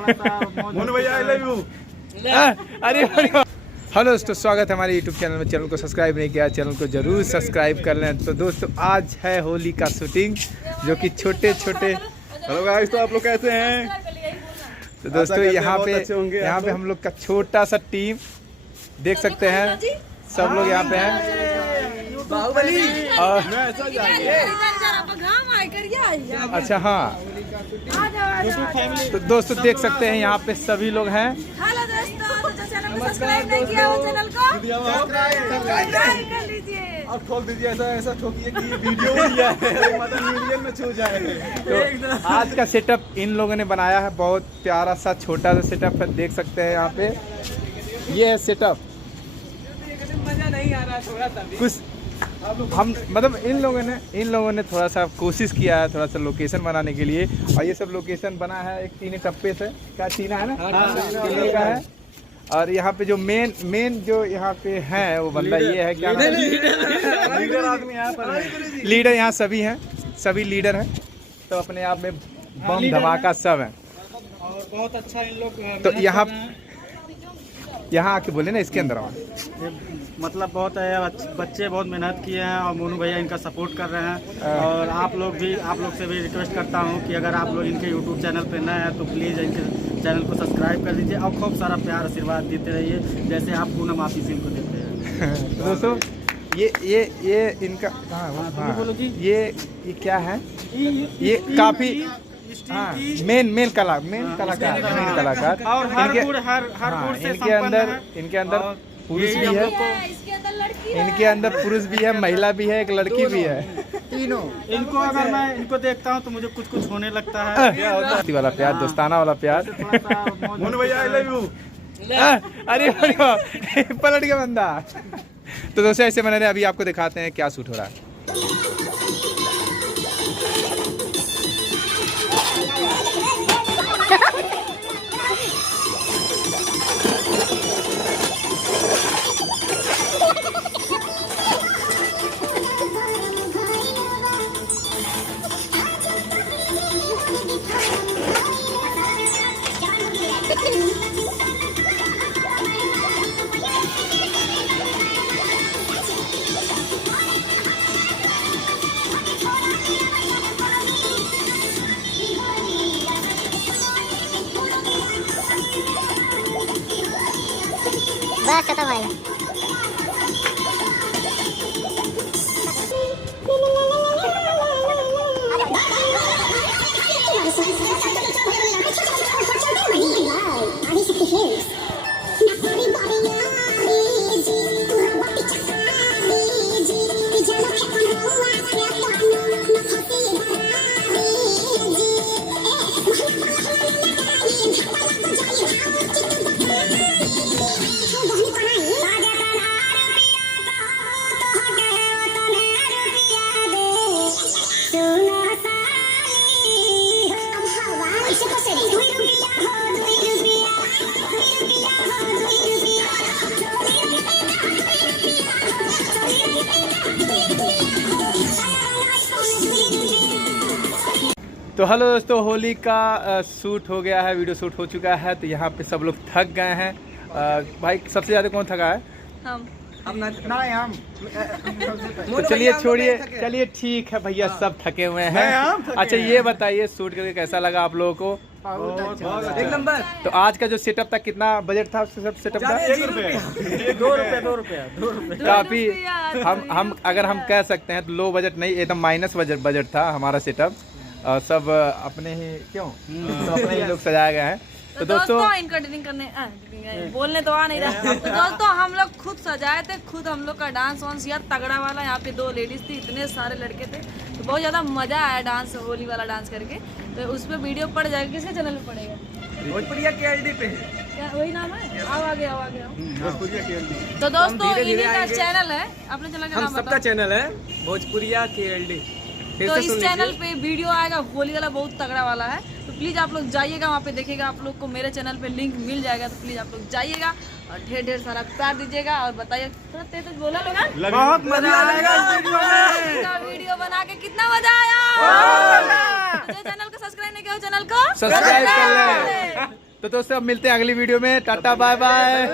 मोनू भैया I love you. अरे hello दोस्तों, स्वागत है हमारे यूट्यूब चैनल में। चैनल को सब्सक्राइब नहीं किया, चैनल को जरूर सब्सक्राइब कर लें। तो दोस्तों आज है होली का शूटिंग, जो कि छोटे छोटे। हेलो गाइस, तो आप लोग कैसे हैं? तो दोस्तों यहाँ पे हम लोग का छोटा सा टीम देख सकते हैं, सब लोग यहाँ पे हैं। अच्छा हाँ, तो दोस्तों देख सकते हैं यहाँ पे सभी लोग हैं। हेलो दोस्तों, जो चैनल को सब्सक्राइब नहीं किया वो चैनल को सब्सक्राइब कर लीजिए और खोल दीजिए, ऐसा ठोकिए कि ये वीडियो मिलियन में छू जाए। तो आज का सेटअप इन लोगों ने बनाया है, बहुत प्यारा सा छोटा सा सेटअप है, देख सकते हैं यहाँ पे। ये है सेटअप। मजा नहीं आ रहा थोड़ा सा भी। कुछ हम मतलब इन लोगों ने थोड़ा सा कोशिश किया है, थोड़ा सा लोकेशन बनाने के लिए। और ये सब लोकेशन बना है एक टीने टप्पे से, क्या टीना है ना, टीने का है। और यहाँ पे जो मेन जो यहाँ पे है वो बंदा ये है, क्या लीडर आदमी यहाँ पर है। लीडर यहाँ सभी हैं, सभी लीडर हैं। तो अपने आप में बम धमाका सब है। और बहुत अच्छा इन लोग तो यहाँ आके बोले ना, इसके अंदर मतलब बहुत है, बच्चे बहुत मेहनत किए हैं और मोनू भैया इनका सपोर्ट कर रहे हैं। और आप लोग से भी रिक्वेस्ट करता हूं कि अगर आप लोग इनके यूट्यूब चैनल पे नए हैं तो प्लीज़ इनके चैनल को सब्सक्राइब कर दीजिए और खूब सारा प्यार आशीर्वाद देते रहिए, जैसे आप पूनम आफिस इनको देते हैं। तो दोस्तों ये इनका ये क्या है, ये काफी मेन कलाकार और इनके अंदर पुरुष भी है, इनके अंदर पुरुष भी है, महिला भी है, एक लड़की भी है, तीनों। इनको अगर मैं इनको देखता हूँ तो मुझे कुछ होने लगता है। वाला प्यार, दोस्ताना वाला प्यार। मोनू भैया आई लव यू। अरे पलट गया बंदा। तो दोस्तों ऐसे बने रहे, अभी आपको दिखाते हैं क्या शूट हो रहा है। बस खत्म भाई। तो हेलो दोस्तों, होली का शूट हो गया है, वीडियो शूट हो चुका है। तो यहाँ पे सब लोग थक गए हैं। भाई सबसे ज़्यादा कौन थका है? हम तो चलिए छोड़िए, चलिए ठीक है भैया, सब थके हुए हैं। अच्छा ये बताइए, शूट करके कैसा लगा आप लोगों को? एक नंबर। तो आज का जो सेटअप था, कितना बजट था उससे सब सेटअप का? 2 रुपया। काफ़ी हम अगर हम कह सकते हैं तो लो बजट नहीं, एकदम माइनस बजट था हमारा सेटअप। सब अपने ही तो अपने ही लोग सजाए गए हैं। तो दोस्तों इनको एडिटिंग करने बोलने तो आ नहीं रहा। तो दोस्तों हम लोग खुद सजाए थे, खुद हम लोग का डांस वांस यार तगड़ा वाला। यहाँ पे 2 लेडीज थी, इतने सारे लड़के थे, तो बहुत ज्यादा मजा आया डांस, होली वाला डांस करके। तो उस पर वीडियो पड़ जाएगा, किसके चैनल पे पड़ेगा? भोजपुरिया KLD पे क्या वही नाम है? आओ आगे आओ आगे आओ। तो दोस्तों इन्हीं का चैनल है, अपने चैनल का नाम सबका चैनल है भोजपुरिया KLD। तो इस चैनल पे वीडियो आएगा होली वाला, बहुत तगड़ा वाला है। तो प्लीज आप लोग जाइएगा, वहाँ पे देखिएगा, आप लोग को मेरे चैनल पे लिंक मिल जाएगा। तो प्लीज आप लोग जाइएगा और ढेर सारा प्यार दीजिएगा और बताइए तो बोला लोग बहुत मजा आएगा वीडियो बना के। कितना मजा आया? जो चैनल को सब्सक्राइब नहीं किया चैनल को सब्सक्राइब कर ले। तो दोस्तों अब मिलते हैं अगली वीडियो में। Tata bye bye.